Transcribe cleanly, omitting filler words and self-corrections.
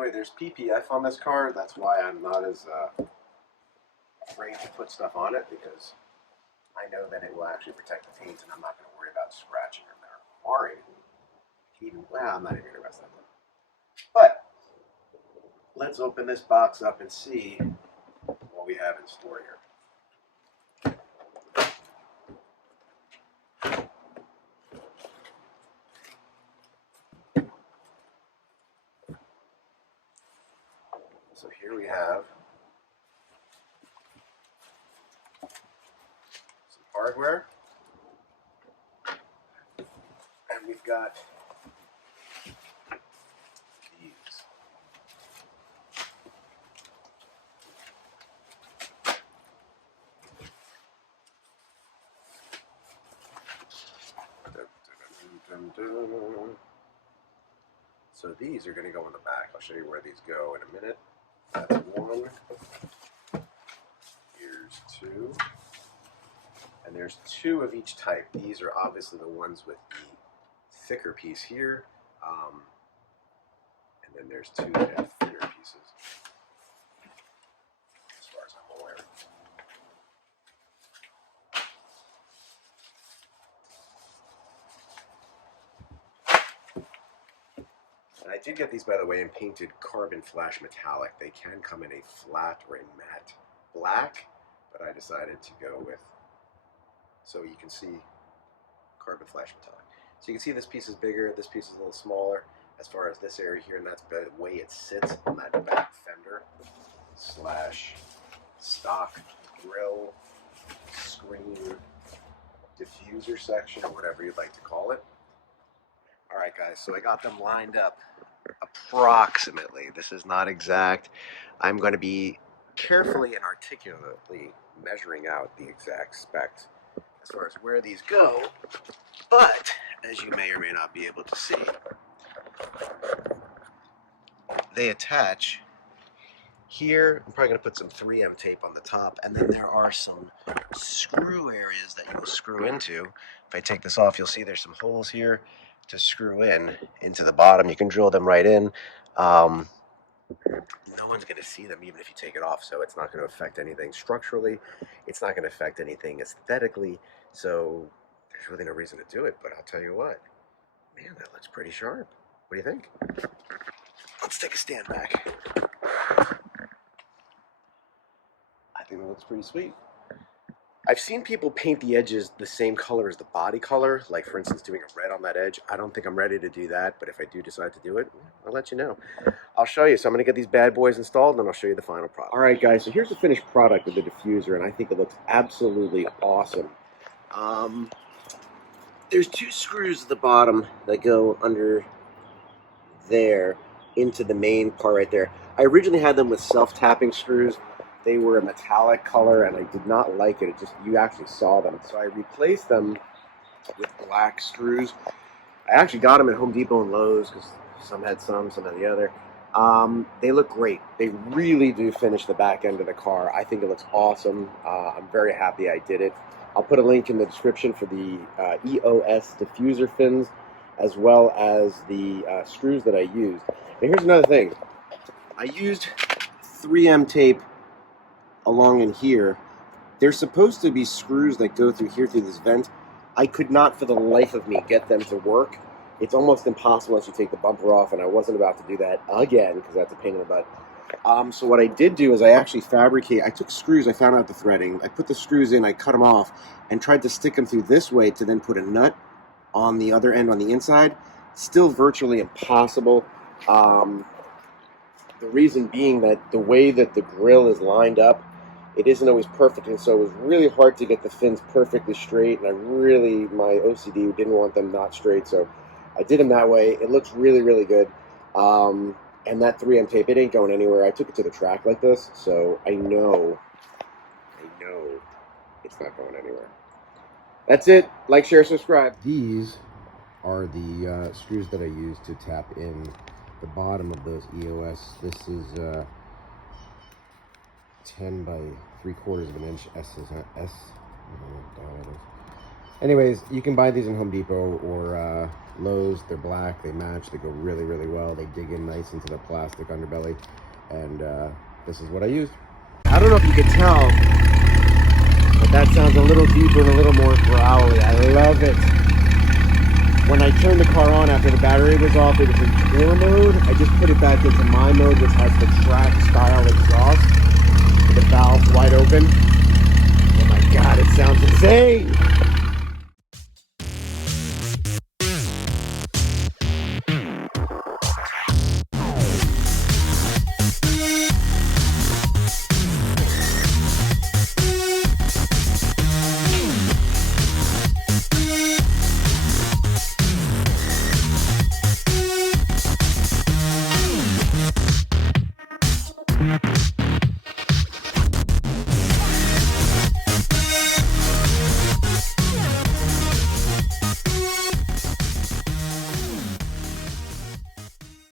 the way, there's PPF on this car. That's why I'm not as afraid to put stuff on it, because I know that it will actually protect the paint, and I'm not going to worry about scratching or marring. Even, well, I'm not even going to mess that up. But let's open this box up and see what we have in store here. So here we have some hardware, and we've got these. So these are going to go in the back. I'll show you where these go in a minute. That's one. Here's two. And there's two of each type. These are obviously the ones with the thicker piece here. And then there's two that have thinner pieces, as far as I'm aware. And I did get these, by the way, in painted carbon flash metallic. They can come in a flat or a matte black, but I decided to go with, so you can see, carbon flash metallic. So you can see this piece is bigger, this piece is a little smaller as far as this area here, and that's the way it sits on that back fender slash stock grill screen diffuser section, or whatever you'd like to call it. All right, guys, so I got them lined up approximately. This is not exact. I'm going to be carefully and articulately measuring out the exact specs as far as where these go, but as you may or may not be able to see, they attach here. I'm probably going to put some 3M tape on the top, and then there are some screw areas that you'll screw into. If I take this off, you'll see there's some holes here to screw into the bottom. You can drill them right in. No one's going to see them even if you take it off, so it's not going to affect anything structurally. It's not going to affect anything aesthetically, so there's really no reason to do it. But I'll tell you what, man, that looks pretty sharp. What do you think? Let's take a stand back. I think it looks pretty sweet. I've seen people paint the edges the same color as the body color, like for instance doing a red on that edge. I don't think I'm ready to do that, but if I do decide to do it, I'll let you know. I'll show you. So I'm going to get these bad boys installed, and then I'll show you the final product. All right, guys, so here's the finished product of the diffuser, and I think it looks absolutely awesome. There's two screws at the bottom that go under there into the main part right there. I originally had them with self-tapping screws. They were a metallic color, and I did not like it. It just, you actually saw them. So I replaced them with black screws. I actually got them at Home Depot and Lowe's, because some had some had the other. They look great. They really do finish the back end of the car. I think it looks awesome. I'm very happy I did it. I'll put a link in the description for the EOS diffuser fins, as well as the screws that I used. And here's another thing. I used 3M tape along in here. There's supposed to be screws that go through here through this vent. I could not for the life of me get them to work. It's almost impossible once you take the bumper off, and I wasn't about to do that again because that's a pain in the butt. So what I did do is I actually I took screws, I found out the threading, I put the screws in, I cut them off, and tried to stick them through this way to then put a nut on the other end on the inside. Still virtually impossible. The reason being that the way that the grill is lined up, it isn't always perfect, and so it was really hard to get the fins perfectly straight, and my OCD didn't want them not straight, so I did them that way. It looks really, really good. And that 3M tape, it ain't going anywhere. I took it to the track like this, so I know it's not going anywhere. That's it. Like, share, subscribe. These are the screws that I use to tap in the bottom of those EOS. This is 10 by 3/4 of an inch S. I don't know what that is. Anyways, you can buy these in Home Depot or Lowe's. those. They're black, they match, they go really, really well. They dig in nice into the plastic underbelly. And this is what I used. I don't know if you could tell, but that sounds a little deeper and a little more growly. I love it. When I turned the car on after the battery was off, it was in tour mode. I just put it back into my mode, which has the track style exhaust with the valve wide open. Oh my God, it sounds insane.